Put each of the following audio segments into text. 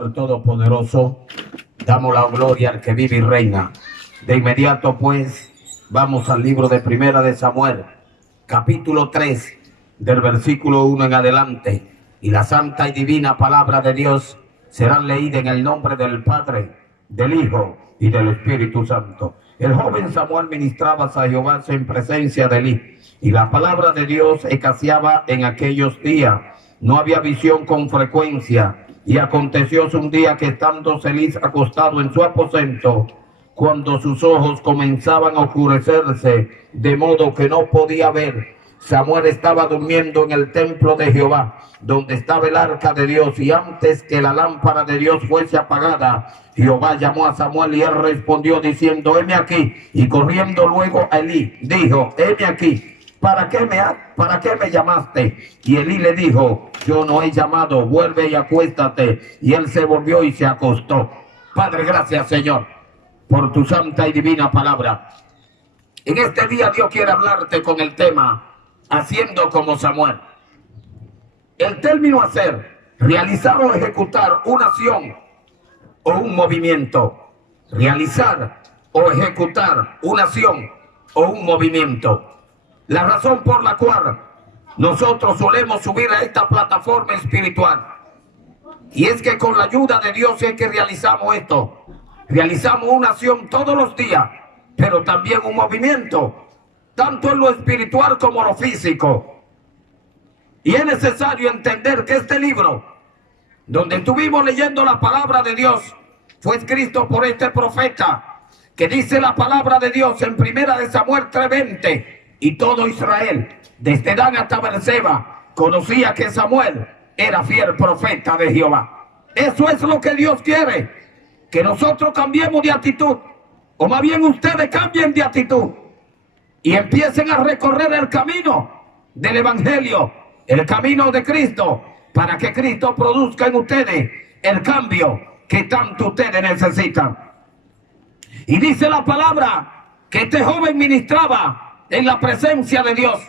Señor Todopoderoso, damos la gloria al que vive y reina. De inmediato, pues, vamos al libro de Primera de Samuel, capítulo 3, del versículo 1 en adelante. Y la santa y divina palabra de Dios será leída en el nombre del Padre, del Hijo y del Espíritu Santo. El joven Samuel ministraba a Jehová en presencia de Elí, y la palabra de Dios escaseaba en aquellos días. No había visión con frecuencia. Y aconteció un día que estando Elí acostado en su aposento, cuando sus ojos comenzaban a oscurecerse, de modo que no podía ver, Samuel estaba durmiendo en el templo de Jehová, donde estaba el arca de Dios, y antes que la lámpara de Dios fuese apagada, Jehová llamó a Samuel, y él respondió diciendo: heme aquí. Y corriendo luego a Elí, dijo: heme aquí. ¿Para qué me llamaste? Y Elí le dijo: yo no he llamado, vuelve y acuéstate. Y él se volvió y se acostó. Padre, gracias, Señor, por tu santa y divina palabra. En este día Dios quiere hablarte con el tema haciendo como Samuel. El término hacer, realizar o ejecutar una acción o un movimiento. Realizar o ejecutar una acción o un movimiento. La razón por la cual nosotros solemos subir a esta plataforma espiritual, y es que con la ayuda de Dios es que realizamos esto. Realizamos una acción todos los días, pero también un movimiento, tanto en lo espiritual como en lo físico. Y es necesario entender que este libro, donde estuvimos leyendo la palabra de Dios, fue escrito por este profeta, que dice la palabra de Dios en Primera de Samuel 3:20, y todo Israel, desde Dan hasta Berseba, conocía que Samuel era fiel profeta de Jehová. Eso es lo que Dios quiere, que nosotros cambiemos de actitud, o más bien ustedes cambien de actitud, y empiecen a recorrer el camino del Evangelio, el camino de Cristo, para que Cristo produzca en ustedes el cambio que tanto ustedes necesitan. Y dice la palabra que este joven ministraba en la presencia de Dios,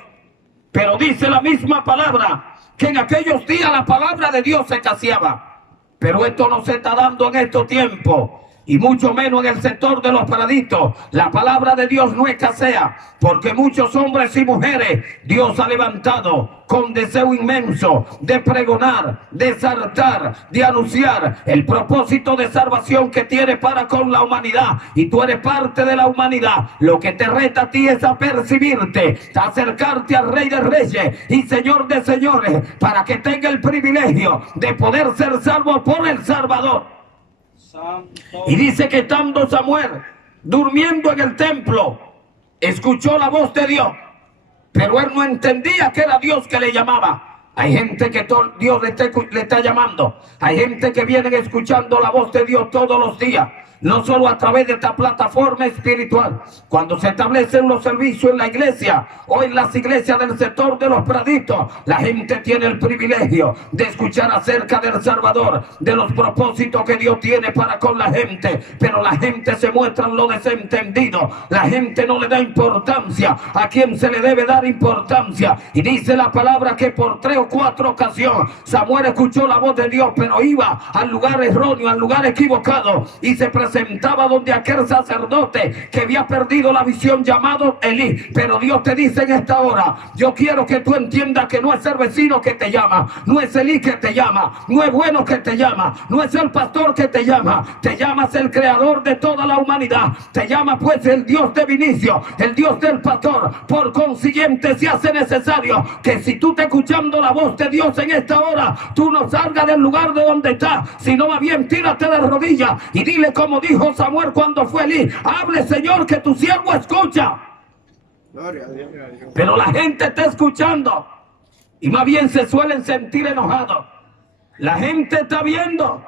pero dice la misma palabra que en aquellos días la palabra de Dios se escaseaba. Pero esto no se está dando en estos tiempos, y mucho menos en el sector de los paraditos. La palabra de Dios no escasea, porque muchos hombres y mujeres Dios ha levantado con deseo inmenso de pregonar, de exaltar, de anunciar el propósito de salvación que tiene para con la humanidad. Y tú eres parte de la humanidad. Lo que te reta a ti es a percibirte, a acercarte al Rey de Reyes y Señor de Señores, para que tenga el privilegio de poder ser salvo por el Salvador. Y dice que estando Samuel durmiendo en el templo, escuchó la voz de Dios, pero él no entendía que era Dios que le llamaba. Hay gente que Dios le está llamando. Hay gente que viene escuchando la voz de Dios todos los días, no solo a través de esta plataforma espiritual. Cuando se establecen los servicios en la iglesia o en las iglesias del sector de los praditos, la gente tiene el privilegio de escuchar acerca del Salvador, de los propósitos que Dios tiene para con la gente. Pero la gente se muestra en lo desentendido. La gente no le da importancia a quien se le debe dar importancia. Y dice la palabra que por 3 o 4 ocasiones Samuel escuchó la voz de Dios, pero iba al lugar erróneo, al lugar equivocado, y se presentaba donde aquel sacerdote que había perdido la visión llamado Elí. Pero Dios te dice en esta hora: yo quiero que tú entiendas que no es el vecino que te llama, no es Elí que te llama, no es bueno que te llama, no es el pastor que te llamas el creador de toda la humanidad. Te llama pues el Dios de Vinicio, el Dios del pastor. Por consiguiente, se hace necesario que si tú estás escuchando la voz de Dios en esta hora, tú no salgas del lugar de donde estás, sino más bien tírate de rodillas y dile como dijo Samuel cuando fue Elí: hable, Señor, que tu siervo escucha. Gloria a Dios. Pero la gente está escuchando y más bien se suelen sentir enojados. La gente está viendo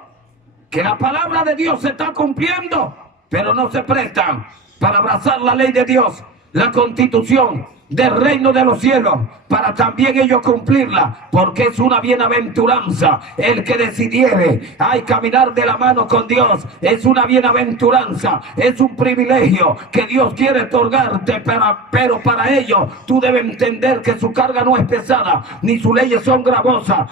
que la palabra de Dios se está cumpliendo, pero no se prestan para abrazar la ley de Dios, la constitución, del reino de los cielos, para también ellos cumplirla, porque es una bienaventuranza el que decidiere caminar de la mano con Dios. Es una bienaventuranza, es un privilegio que Dios quiere otorgarte, pero para ello tú debes entender que su carga no es pesada, ni sus leyes son gravosas.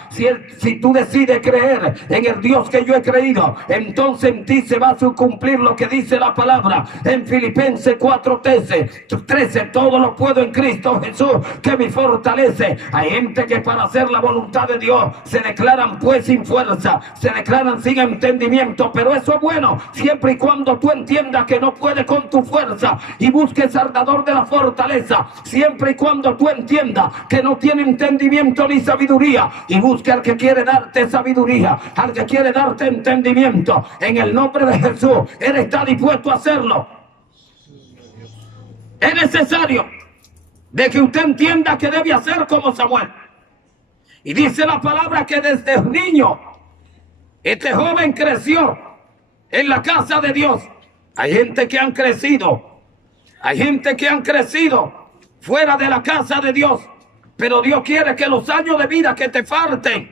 Si tú decides creer en el Dios que yo he creído, entonces en ti se va a cumplir lo que dice la palabra en Filipenses 4:13, todo lo puedo en Cristo Jesús que me fortalece. Hay gente que para hacer la voluntad de Dios se declaran pues sin fuerza, se declaran sin entendimiento, pero eso es bueno siempre y cuando tú entiendas que no puedes con tu fuerza y busques al dador de la fortaleza, siempre y cuando tú entiendas que no tiene entendimiento ni sabiduría, y busque al que quiere darte sabiduría, al que quiere darte entendimiento. En el nombre de Jesús, Él está dispuesto a hacerlo. Es necesario de que usted entienda que debe hacer como Samuel. Y dice la palabra que desde el niño este joven creció en la casa de Dios. Hay gente que han crecido, hay gente que han crecido fuera de la casa de Dios, pero Dios quiere que los años de vida que te falten,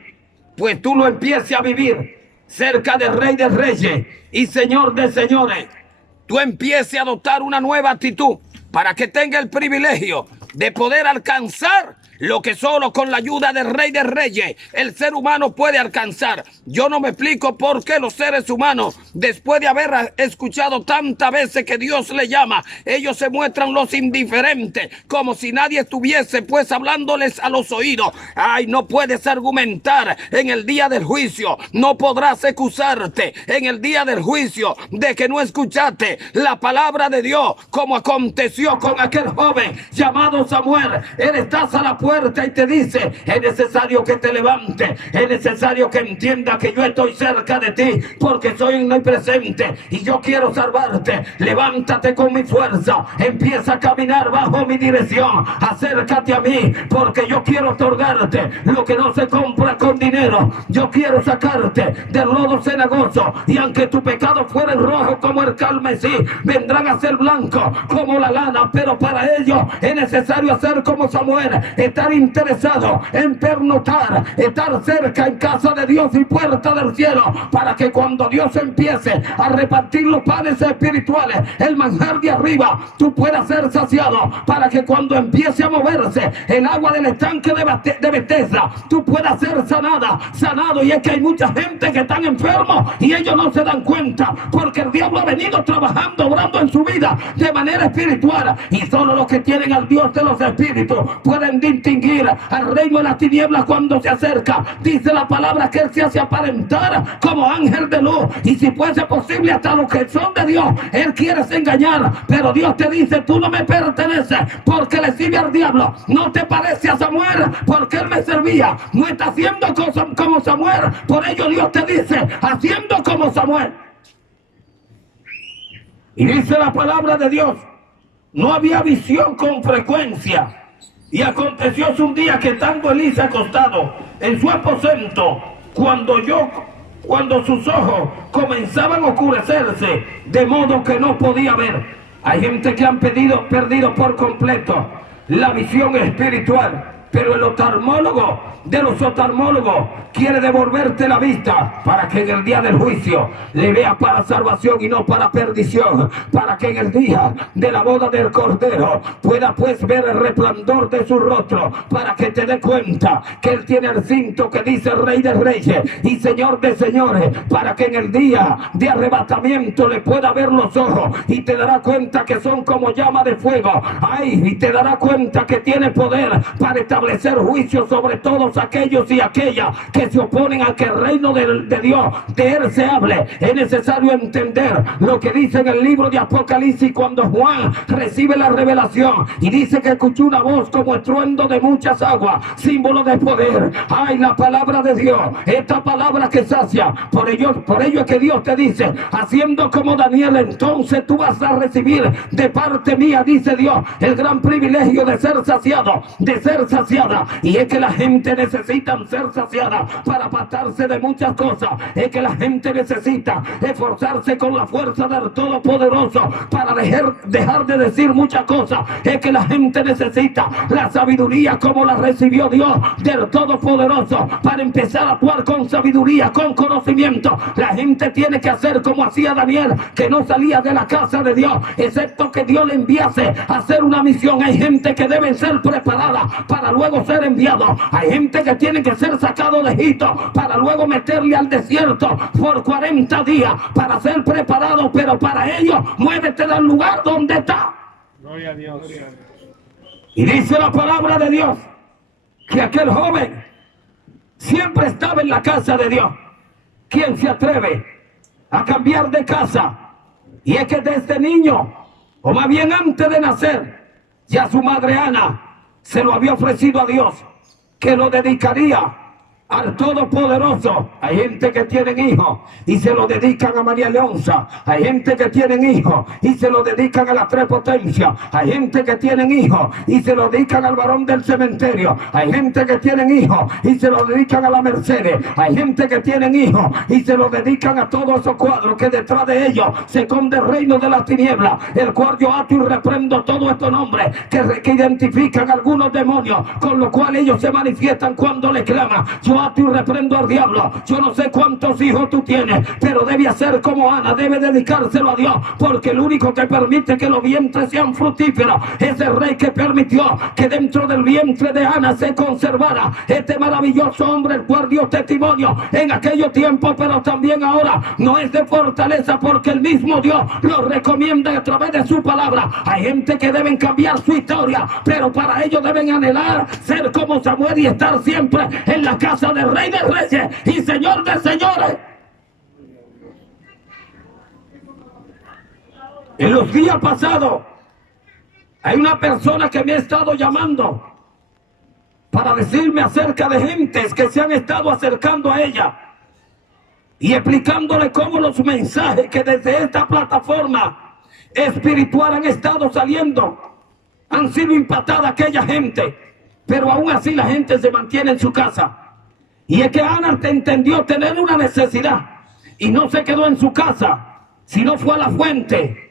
pues tú lo empieces a vivir cerca del Rey de Reyes y Señor de Señores. Tú empieces a adoptar una nueva actitud para que tenga el privilegio de poder alcanzar lo que solo con la ayuda del Rey de Reyes el ser humano puede alcanzar. Yo no me explico por qué los seres humanos, después de haber escuchado tantas veces que Dios le llama, ellos se muestran los indiferentes, como si nadie estuviese pues hablándoles a los oídos. Ay, no puedes argumentar en el día del juicio, no podrás excusarte en el día del juicio de que no escuchaste la palabra de Dios, como aconteció con aquel joven llamado Samuel. Él está a la puerta y te dice: es necesario que te levantes, es necesario que entiendas que yo estoy cerca de ti, porque soy omnipresente y yo quiero salvarte. Levántate con mi fuerza, empieza a caminar bajo mi dirección, acércate a mí, porque yo quiero otorgarte lo que no se compra con dinero. Yo quiero sacarte del lodo cenagoso, y aunque tu pecado fuera rojo como el carmesí, vendrán a ser blancos como la lana. Pero para ello es necesario hacer como Samuel, estar interesado en pernotar, estar cerca en casa de Dios y puerta del cielo, para que cuando Dios empiece a repartir los panes espirituales, el manjar de arriba, tú puedas ser saciado, para que cuando empiece a moverse el agua del estanque de Betesda, tú puedas ser sanado. Y es que hay mucha gente que están enfermos y ellos no se dan cuenta, porque el diablo ha venido trabajando, obrando en su vida de manera espiritual, y solo los que tienen al Dios de los espíritus pueden distinguir al reino de las tinieblas cuando se acerca. Dice la palabra que Él se hace aparentar como ángel de luz, y si fuese posible hasta los que son de Dios Él quiere engañar, pero Dios te dice: tú no me perteneces, porque le sirve al diablo. No te parece a Samuel, porque él me servía. No está haciendo cosas como Samuel, por ello Dios te dice: haciendo como Samuel. Y dice la palabra de Dios: no había visión con frecuencia. Y aconteció un día que estando Elí acostado en su aposento, cuando sus ojos comenzaban a oscurecerse, de modo que no podía ver. Hay gente que han perdido por completo la visión espiritual, pero el oftalmólogo de los oftalmólogos quiere devolverte la vista, para que en el día del juicio le vea para salvación y no para perdición, para que en el día de la boda del Cordero pueda pues ver el resplandor de su rostro, para que te dé cuenta que Él tiene el cinto que dice Rey de Reyes y Señor de Señores, para que en el día de arrebatamiento le pueda ver los ojos y te dará cuenta que son como llama de fuego. Ay, y te dará cuenta que tiene poder para establecer juicio sobre todos aquellos y aquellas que se oponen a que el reino de Dios, de Él se hable. Es necesario entender lo que dice en el libro de Apocalipsis, cuando Juan recibe la revelación y dice que escuchó una voz como estruendo de muchas aguas, símbolo de poder. Ay, la palabra de Dios, esta palabra que sacia. Por ello es que Dios te dice: haciendo como Daniel, entonces tú vas a recibir de parte mía, dice Dios, el gran privilegio de ser saciado saciada. Y es que la gente necesita ser saciada para apartarse de muchas cosas. Es que la gente necesita esforzarse con la fuerza del Todopoderoso para dejar de decir muchas cosas. Es que la gente necesita la sabiduría como la recibió Dios del Todopoderoso para empezar a actuar con sabiduría, con conocimiento. La gente tiene que hacer como hacía Daniel, que no salía de la casa de Dios, excepto que Dios le enviase a hacer una misión. Hay gente que deben ser preparada para luego ser enviado. Hay gente que tiene que ser sacado de Egipto para luego meterle al desierto por 40 días para ser preparado, pero para ello muévete del lugar donde está. Gloria a Dios. Y dice la palabra de Dios que aquel joven siempre estaba en la casa de Dios. ¿Quién se atreve a cambiar de casa? Y es que desde niño, o más bien antes de nacer, ya su madre Ana se lo había ofrecido a Dios, que lo dedicaría al Todopoderoso. Hay gente que tienen hijos y se lo dedican a María Leonza. Hay gente que tienen hijos y se lo dedican a las tres potencias. Hay gente que tienen hijos y se lo dedican al varón del cementerio. Hay gente que tienen hijos y se lo dedican a la Mercedes. Hay gente que tienen hijos y se lo dedican a todos esos cuadros que detrás de ellos se esconde el reino de las tinieblas, el cual yo ato y reprendo todos estos nombres que identifican algunos demonios, con lo cual ellos se manifiestan cuando le claman. Yo ato y reprendo al diablo. Yo no sé cuántos hijos tú tienes, pero debe hacer como Ana, debe dedicárselo a Dios, porque el único que permite que los vientres sean fructíferos es el rey que permitió que dentro del vientre de Ana se conservara este maravilloso hombre, el cual dio testimonio en aquellos tiempos, pero también ahora. No es de fortaleza, porque el mismo Dios lo recomienda a través de su palabra. Hay gente que deben cambiar su historia, pero para ello deben anhelar ser como Samuel y estar siempre en la casa del Rey de Reyes y Señor de Señores. En los días pasados hay una persona que me ha estado llamando para decirme acerca de gentes que se han estado acercando a ella y explicándole cómo los mensajes que desde esta plataforma espiritual han estado saliendo han sido impactadas a aquella gente, pero aún así la gente se mantiene en su casa. Y es que Ana entendió tener una necesidad y no se quedó en su casa, sino fue a la fuente,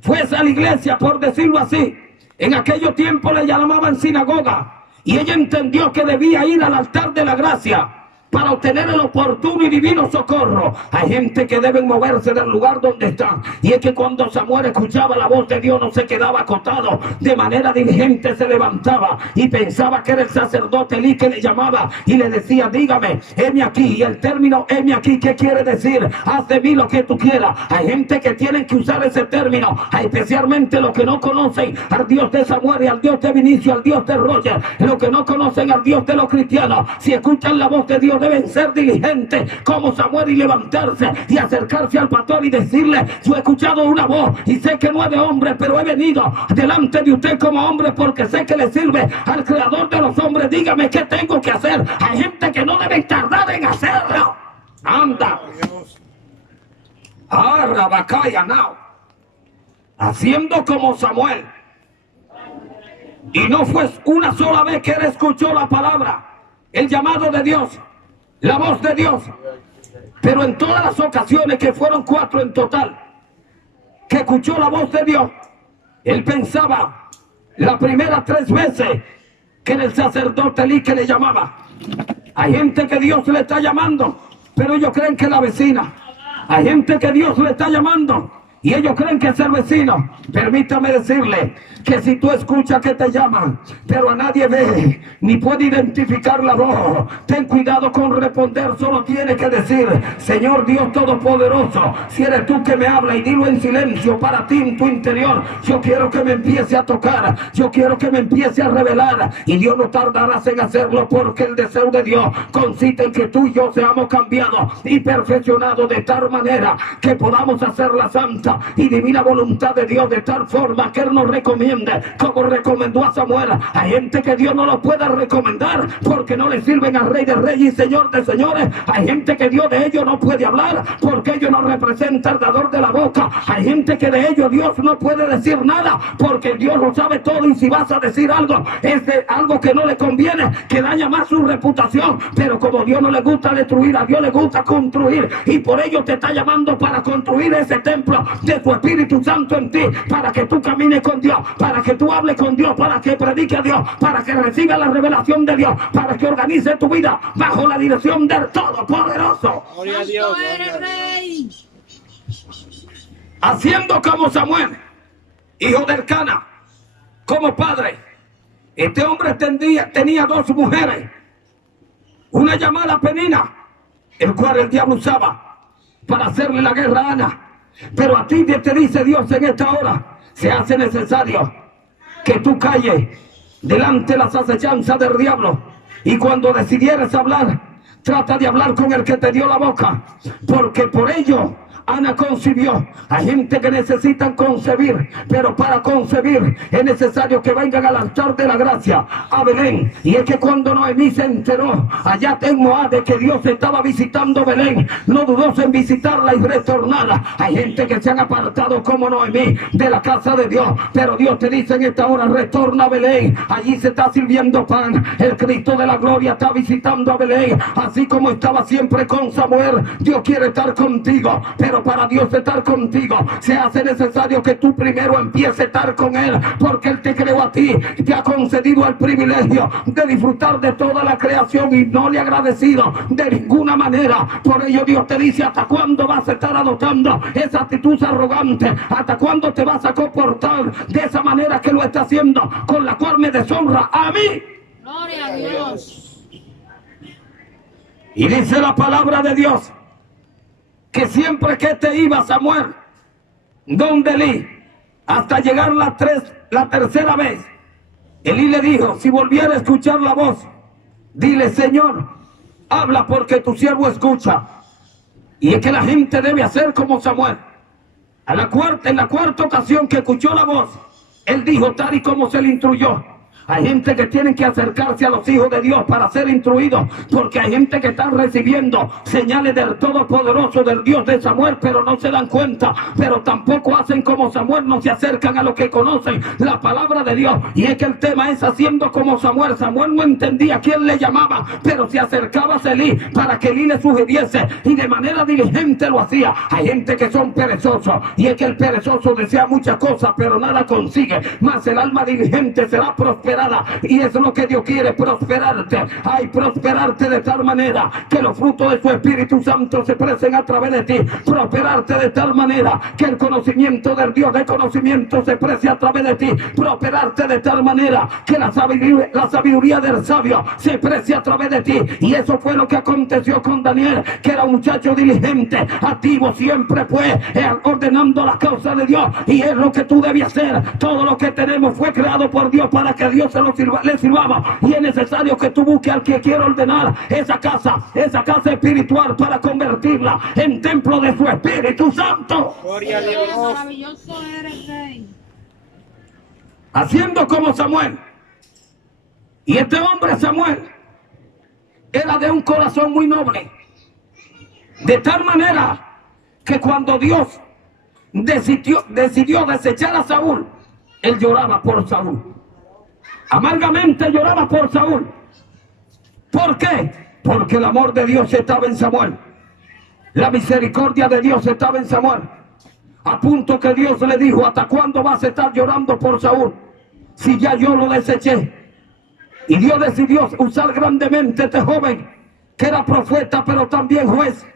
fue a la iglesia, por decirlo así. En aquellos tiempos le llamaban sinagoga, y ella entendió que debía ir al altar de la gracia para obtener el oportuno y divino socorro. Hay gente que deben moverse del lugar donde están, y es que cuando Samuel escuchaba la voz de Dios no se quedaba acotado, de manera diligente se levantaba y pensaba que era el sacerdote Elí que le llamaba y le decía: dígame, heme aquí. Y el término heme aquí, ¿qué quiere decir? Haz de mí lo que tú quieras. Hay gente que tienen que usar ese término, especialmente los que no conocen al Dios de Samuel y al Dios de Vinicio, al Dios de Roger, los que no conocen al Dios de los cristianos. Si escuchan la voz de Dios, deben ser diligentes como Samuel y levantarse y acercarse al pastor y decirle: yo he escuchado una voz y sé que no es de hombre, pero he venido delante de usted como hombre porque sé que le sirve al creador de los hombres. Dígame qué tengo que hacer. Hay gente que no debe tardar en hacerlo. Anda. Arrabacaya now. Haciendo como Samuel. Y no fue una sola vez que él escuchó la palabra, el llamado de Dios, la voz de Dios, pero en todas las ocasiones, que fueron 4 en total, que escuchó la voz de Dios, él pensaba las primeras 3 veces que era el sacerdote Elí que le llamaba. Hay gente que Dios le está llamando, pero ellos creen que es la vecina. Hay gente que Dios le está llamando y ellos creen que es el vecino. Permítame decirle que si tú escuchas que te llaman, pero a nadie ve ni puede identificar la voz, ten cuidado con responder. Solo tienes que decir: Señor Dios Todopoderoso, si eres tú que me habla, y dilo en silencio para ti en tu interior: yo quiero que me empiece a tocar, yo quiero que me empiece a revelar. Y Dios no tardará en hacerlo, porque el deseo de Dios consiste en que tú y yo seamos cambiados y perfeccionados de tal manera que podamos hacer la santa santa y divina voluntad de Dios, de tal forma que Él nos recomiende, como recomendó a Samuel. Hay gente que Dios no lo puede recomendar porque no le sirven al Rey de Reyes y Señor de Señores. Hay gente que Dios de ellos no puede hablar porque ellos no representan al dador de la boca. Hay gente que de ellos Dios no puede decir nada porque Dios lo sabe todo, y si vas a decir algo es de algo que no le conviene, que daña más su reputación. Pero como Dios no le gusta destruir, a Dios le gusta construir, y por ello te está llamando para construir ese templo de tu Espíritu Santo en ti, para que tú camines con Dios, para que tú hables con Dios, para que predique a Dios, para que reciba la revelación de Dios, para que organice tu vida bajo la dirección del Todopoderoso. Gloria a Dios. Haciendo como Samuel, hijo de Elcana, como padre. Este hombre tenía dos mujeres, una llamada Penina, el cual el diablo usaba para hacerle la guerra a Ana. Pero a ti te dice Dios en esta hora, se hace necesario que tú calles delante de las acechanzas del diablo, y cuando decidieres hablar, trata de hablar con el que te dio la boca, porque por ello Ana concibió. Hay gente que necesitan concebir, pero para concebir es necesario que vengan al altar de la gracia a Belén. Y es que cuando Noemí se enteró allá en Moab de que Dios estaba visitando Belén, no dudó en visitarla y retornarla. Hay gente que se han apartado como Noemí de la casa de Dios, pero Dios te dice en esta hora: retorna a Belén. Allí se está sirviendo pan. El Cristo de la gloria está visitando a Belén, así como estaba siempre con Samuel. Dios quiere estar contigo, pero para Dios estar contigo se hace necesario que tú primero empieces a estar con Él, porque Él te creó a ti, te ha concedido el privilegio de disfrutar de toda la creación y no le ha agradecido de ninguna manera. Por ello Dios te dice: ¿hasta cuándo vas a estar adoptando esa actitud arrogante? ¿Hasta cuándo te vas a comportar de esa manera que lo está haciendo, con la cual me deshonra a mí? Gloria a Dios. Y dice la palabra de Dios que siempre que te iba Samuel donde Elí, hasta llegar la tercera vez, Elí le dijo: si volviera a escuchar la voz, dile: Señor, habla, porque tu siervo escucha. Y es que la gente debe hacer como Samuel. En la cuarta ocasión que escuchó la voz, él dijo tal y como se le instruyó. Hay gente que tienen que acercarse a los hijos de Dios para ser instruidos, porque hay gente que está recibiendo señales del Todopoderoso, del Dios de Samuel, pero no se dan cuenta, pero tampoco hacen como Samuel, no se acercan a los que conocen la palabra de Dios. Y es que el tema es haciendo como Samuel. Samuel no entendía quién le llamaba, pero se acercaba a Elí para que Elí le sugiriese, y de manera diligente lo hacía. Hay gente que son perezosos, y es que el perezoso desea muchas cosas, pero nada consigue, mas el alma diligente será prosperada. Y eso es lo que Dios quiere: prosperarte. Hay prosperarte de tal manera que los frutos de su Espíritu Santo se expresen a través de ti. Prosperarte de tal manera que el conocimiento del Dios de conocimiento se exprese a través de ti. Prosperarte de tal manera que la sabiduría del sabio se exprese a través de ti. Y eso fue lo que aconteció con Daniel, que era un muchacho diligente, activo, siempre fue ordenando las causas de Dios. Y es lo que tú debes hacer. Todo lo que tenemos fue creado por Dios para que Dios le sirvamos, y es necesario que tú busques al que quiera ordenar esa casa espiritual, para convertirla en templo de su Espíritu Santo. Gloria a Dios. Maravilloso eres, Rey. Haciendo como Samuel. Y este hombre Samuel era de un corazón muy noble, de tal manera que cuando Dios decidió desechar a Saúl, él lloraba por Saúl. Amargamente lloraba por Saúl. ¿Por qué? Porque el amor de Dios estaba en Samuel. La misericordia de Dios estaba en Samuel. A punto que Dios le dijo: ¿hasta cuándo vas a estar llorando por Saúl, si ya yo lo deseché? Y Dios decidió usar grandemente a este joven, que era profeta, pero también juez,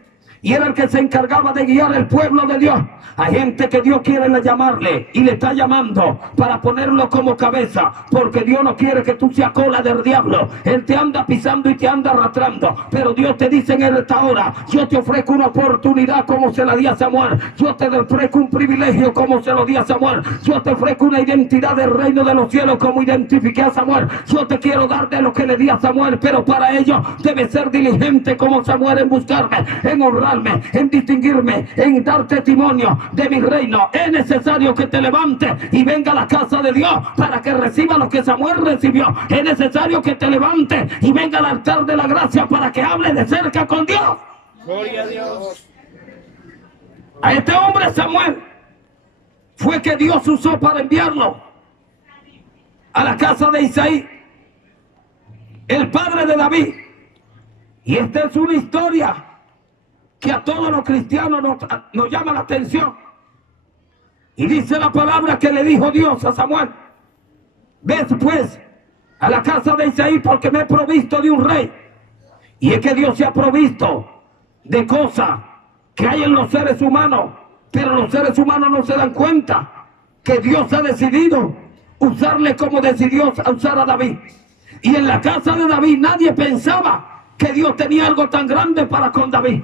y era el que se encargaba de guiar el pueblo de Dios. Hay gente que Dios quiere llamarle, y le está llamando para ponerlo como cabeza, porque Dios no quiere que tú seas cola del diablo. Él te anda pisando y te anda arrastrando, pero Dios te dice en esta hora: yo te ofrezco una oportunidad como se la di a Samuel. Yo te ofrezco un privilegio como se lo di a Samuel. Yo te ofrezco una identidad del reino de los cielos como identifiqué a Samuel. Yo te quiero dar de lo que le di a Samuel, pero para ello debes ser diligente como Samuel en buscarme, en honrar separarme, en distinguirme, en dar testimonio de mi reino. Es necesario que te levantes y venga a la casa de Dios para que reciba lo que Samuel recibió. Es necesario que te levantes y venga al altar de la gracia para que hable de cerca con Dios. Gloria a Dios. A este hombre Samuel fue que Dios usó para enviarlo a la casa de Isaí, el padre de David. Y esta es una historia que a todos los cristianos nos llama la atención. Y dice la palabra que le dijo Dios a Samuel: ves pues a la casa de Isaí, porque me he provisto de un rey. Y es que Dios se ha provisto de cosas que hay en los seres humanos, pero los seres humanos no se dan cuenta que Dios ha decidido usarle como decidió usar a David. Y en la casa de David nadie pensaba que Dios tenía algo tan grande para con David.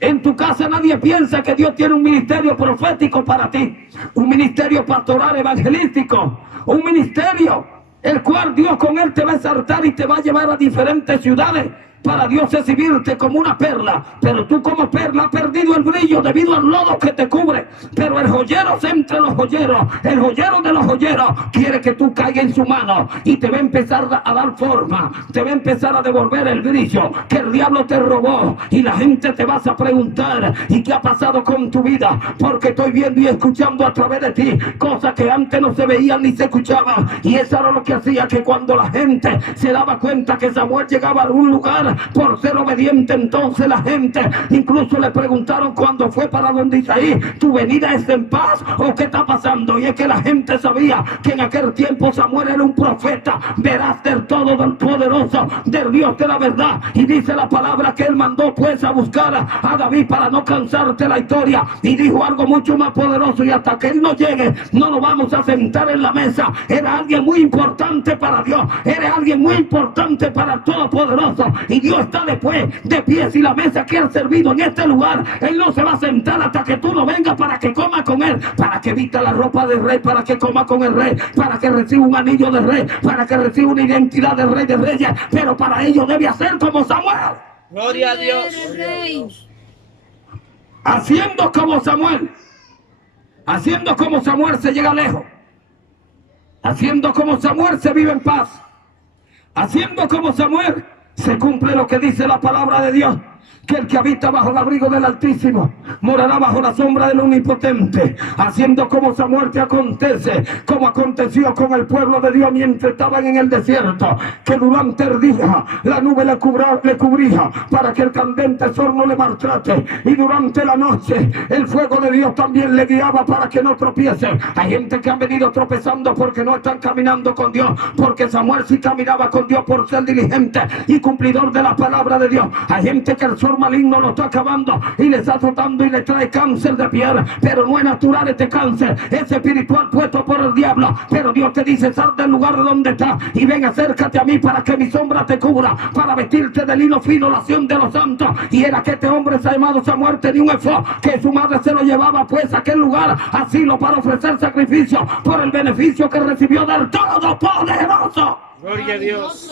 En tu casa nadie piensa que Dios tiene un ministerio profético para ti, un ministerio pastoral evangelístico, un ministerio el cual Dios con él te va a exaltar y te va a llevar a diferentes ciudades para Dios exhibirte como una perla. Pero tú como perla has perdido el brillo debido al lodo que te cubre. Pero el joyero es entre los joyeros, el joyero de los joyeros quiere que tú caigas en su mano y te va a empezar a dar forma, te va a empezar a devolver el brillo que el diablo te robó. Y la gente te vas a preguntar: ¿y qué ha pasado con tu vida? Porque estoy viendo y escuchando a través de ti cosas que antes no se veían ni se escuchaban. Y eso era lo que hacía que cuando la gente se daba cuenta que Samuel llegaba a algún lugar por ser obediente, entonces la gente incluso le preguntaron cuando fue para donde Isaí: ¿tu venida es en paz o qué está pasando? Y es que la gente sabía que en aquel tiempo Samuel era un profeta veraz del todo, del poderoso, del Dios de la verdad. Y dice la palabra que él mandó pues a buscar a David para no cansarte la historia, y dijo algo mucho más poderoso: y hasta que él no llegue no nos vamos a sentar en la mesa. Era alguien muy importante para Dios, era alguien muy importante para el Todopoderoso. Y Dios está después de pie. Si la mesa que ha servido en este lugar, él no se va a sentar hasta que tú no vengas para que coma con él, para que vista la ropa del rey, para que coma con el rey, para que reciba un anillo de rey, para que reciba una identidad de rey de reyes. Pero para ello debe hacer como Samuel. Gloria a Dios. Haciendo como Samuel. Haciendo como Samuel se llega lejos. Haciendo como Samuel se vive en paz. Haciendo como Samuel se cumple lo que dice la palabra de Dios: que el que habita bajo el abrigo del Altísimo morará bajo la sombra del Omnipotente. Haciendo como Samuel te acontece, como aconteció con el pueblo de Dios mientras estaban en el desierto, que durante el día la nube le cubría para que el candente sol no le maltrate, y durante la noche el fuego de Dios también le guiaba para que no tropiece. Hay gente que han venido tropezando porque no están caminando con Dios, porque Samuel sí caminaba con Dios por ser diligente y cumplidor de la palabra de Dios. Hay gente que el sol maligno lo está acabando y le está azotando y le trae cáncer de piel, pero no es natural este cáncer, es espiritual puesto por el diablo. Pero Dios te dice: sal del lugar donde estás y ven, acércate a mí para que mi sombra te cubra, para vestirte de lino fino, lación de los santos. Y era que este hombre llamado Samuel tenía un efod que su madre se lo llevaba pues a aquel lugar asilo para ofrecer sacrificio por el beneficio que recibió del Todopoderoso. Gloria a Dios.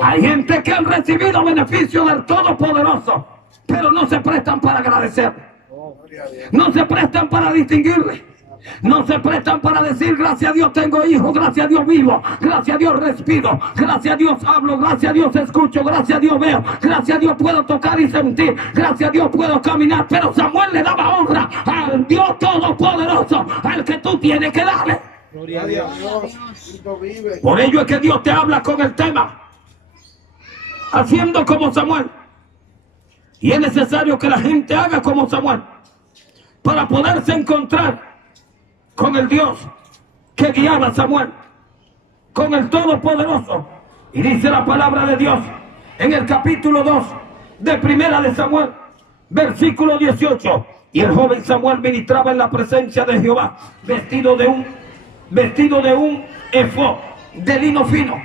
Hay gente que han recibido beneficio del Todopoderoso, pero no se prestan para agradecer, no se prestan para distinguirle, no se prestan para decir: gracias a Dios tengo hijos, gracias a Dios vivo, gracias a Dios respiro, gracias a Dios hablo, gracias a Dios escucho, gracias a Dios veo, gracias a Dios puedo tocar y sentir, gracias a Dios puedo caminar. Pero Samuel le daba honra al Dios Todopoderoso, al que tú tienes que darle. Gloria a Dios. Por ello es que Dios te habla con el tema: haciendo como Samuel. Y es necesario que la gente haga como Samuel para poderse encontrar con el Dios que guiaba a Samuel, con el Todopoderoso. Y dice la palabra de Dios en el capítulo 2 de Primera de Samuel, versículo 18: y el joven Samuel ministraba en la presencia de Jehová, vestido de un efod de lino fino.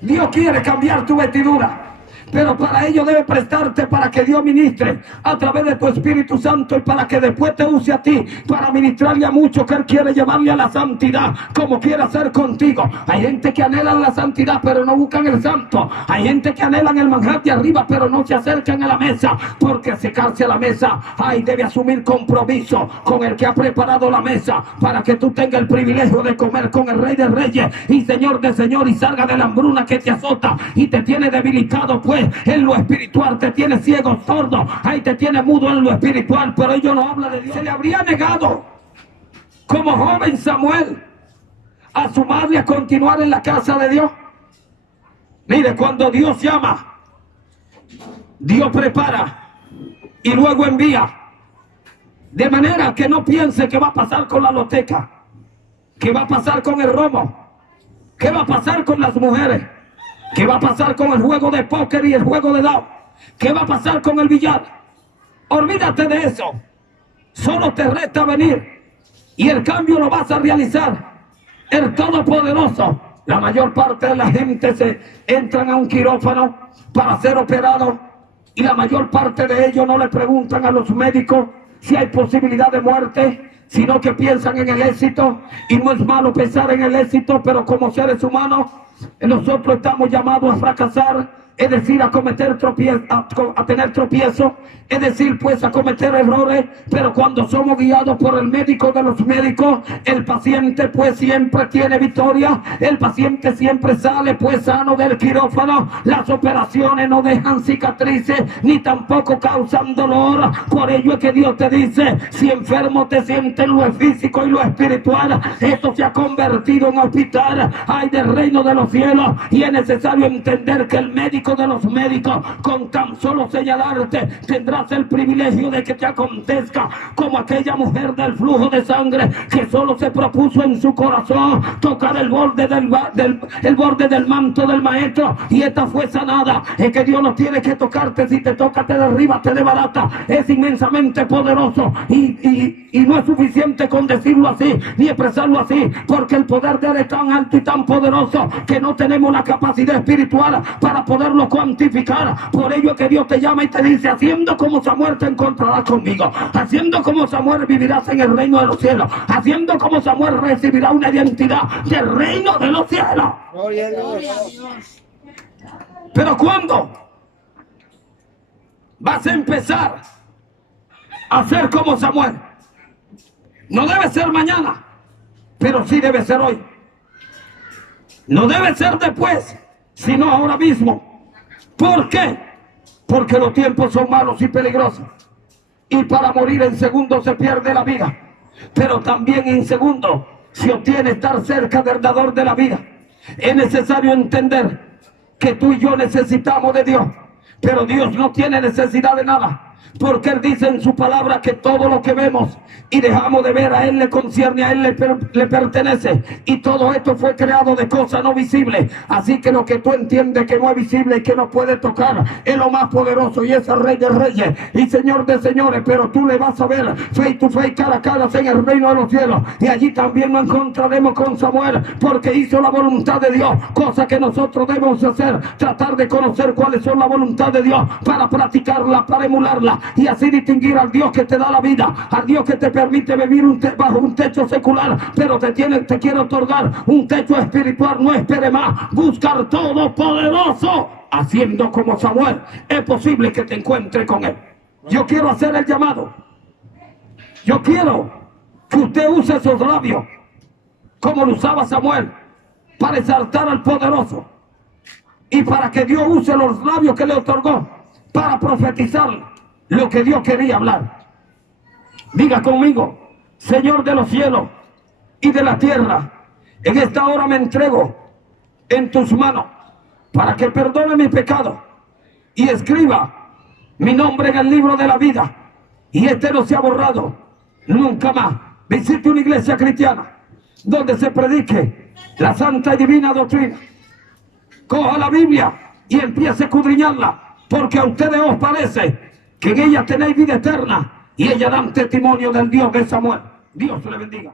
Dios quiere cambiar tu vestidura. pero para ello debe prestarte para que Dios ministre a través de tu Espíritu Santo y para que después te use a ti para ministrarle a muchos que Él quiere llevarle a la santidad como quiere hacer contigo. Hay gente que anhela la santidad pero no buscan el santo. Hay gente que anhelan el manjar de arriba pero no se acercan a la mesa, porque acercarse a la mesa, ay, debe asumir compromiso con el que ha preparado la mesa para que tú tengas el privilegio de comer con el Rey de Reyes y Señor de Señor, y salga de la hambruna que te azota y te tiene debilitado pues en lo espiritual, te tiene ciego, sordo, ahí te tiene mudo en lo espiritual, pero ellos no hablan de Dios. Se le habría negado como joven Samuel a su madre a continuar en la casa de Dios. Mire, cuando Dios llama, Dios prepara y luego envía, de manera que no piense que va a pasar con la loteca, que va a pasar con el romo, que va a pasar con las mujeres, que va a pasar con el juego de póker y el juego de dado, que va a pasar con el billar. Olvídate de eso, solo te resta venir y el cambio lo vas a realizar el Todopoderoso. La mayor parte de la gente se entran a un quirófano para ser operados y la mayor parte de ellos no le preguntan a los médicos si hay posibilidad de muerte, sino que piensan en el éxito. Y no es malo pensar en el éxito, pero como seres humanos nosotros estamos llamados a fracasar, es decir, a cometer a tener tropiezos, es decir, pues a cometer errores, pero cuando somos guiados por el médico de los médicos, el paciente pues siempre tiene victoria, el paciente siempre sale pues sano del quirófano, las operaciones no dejan cicatrices, ni tampoco causan dolor. Por ello es que Dios te dice, si enfermo te sientes en lo físico y lo espiritual, esto se ha convertido en hospital, hay del reino de los cielos, y es necesario entender que el médico de los médicos, con tan solo señalarte, tendrás el privilegio de que te acontezca como aquella mujer del flujo de sangre que solo se propuso en su corazón tocar el borde del manto del maestro, y esta fue sanada. Es que Dios no tiene que tocarte, si te toca te derriba, te desbarata. Es inmensamente poderoso y no es suficiente con decirlo así ni expresarlo así, porque el poder de Él es tan alto y tan poderoso que no tenemos la capacidad espiritual para poderlo cuantificar. Por ello es que Dios te llama y te dice, haciendo como Samuel te encontrarás conmigo, haciendo como Samuel vivirás en el reino de los cielos, haciendo como Samuel recibirá una identidad del reino de los cielos. Gloria a Gloria a Dios. Dios. Pero ¿cuándo vas a empezar a ser como Samuel? No debe ser mañana, pero sí debe ser hoy. No debe ser después, sino ahora mismo. ¿Por qué? Porque los tiempos son malos y peligrosos. Y para morir en segundos se pierde la vida. Pero también en segundos se obtiene estar cerca del dador de la vida. Es necesario entender que tú y yo necesitamos de Dios. Pero Dios no tiene necesidad de nada, porque Él dice en su palabra que todo lo que vemos y dejamos de ver a Él le concierne, a Él le pertenece, y todo esto fue creado de cosas no visibles. Así que lo que tú entiendes que no es visible y que no puedes tocar es lo más poderoso, y es el Rey de Reyes y Señor de Señores. Pero tú le vas a ver face to face, cara a cara, en el reino de los cielos, y allí también nos encontraremos con Samuel, porque hizo la voluntad de Dios, cosa que nosotros debemos hacer, tratar de conocer cuáles son la voluntad de Dios para practicarla, para emularla, y así distinguir al Dios que te da la vida, al Dios que te permite vivir bajo un techo secular, pero te quiere otorgar un techo espiritual. No espere más, busca al Todopoderoso, haciendo como Samuel. Es posible que te encuentre con Él. Yo quiero hacer el llamado. Yo quiero que usted use esos labios como lo usaba Samuel, para exaltar al poderoso, y para que Dios use los labios que le otorgó para profetizar lo que Dios quería hablar. Diga conmigo: Señor de los cielos y de la tierra, en esta hora me entrego en tus manos para que perdone mi pecado y escriba mi nombre en el libro de la vida, y este no se ha borrado nunca más. Visite una iglesia cristiana donde se predique la santa y divina doctrina. Coja la Biblia y empiece a escudriñarla, porque a ustedes os parece que en ella tenéis vida eterna, y ella dan testimonio del Dios de Samuel. Dios le bendiga.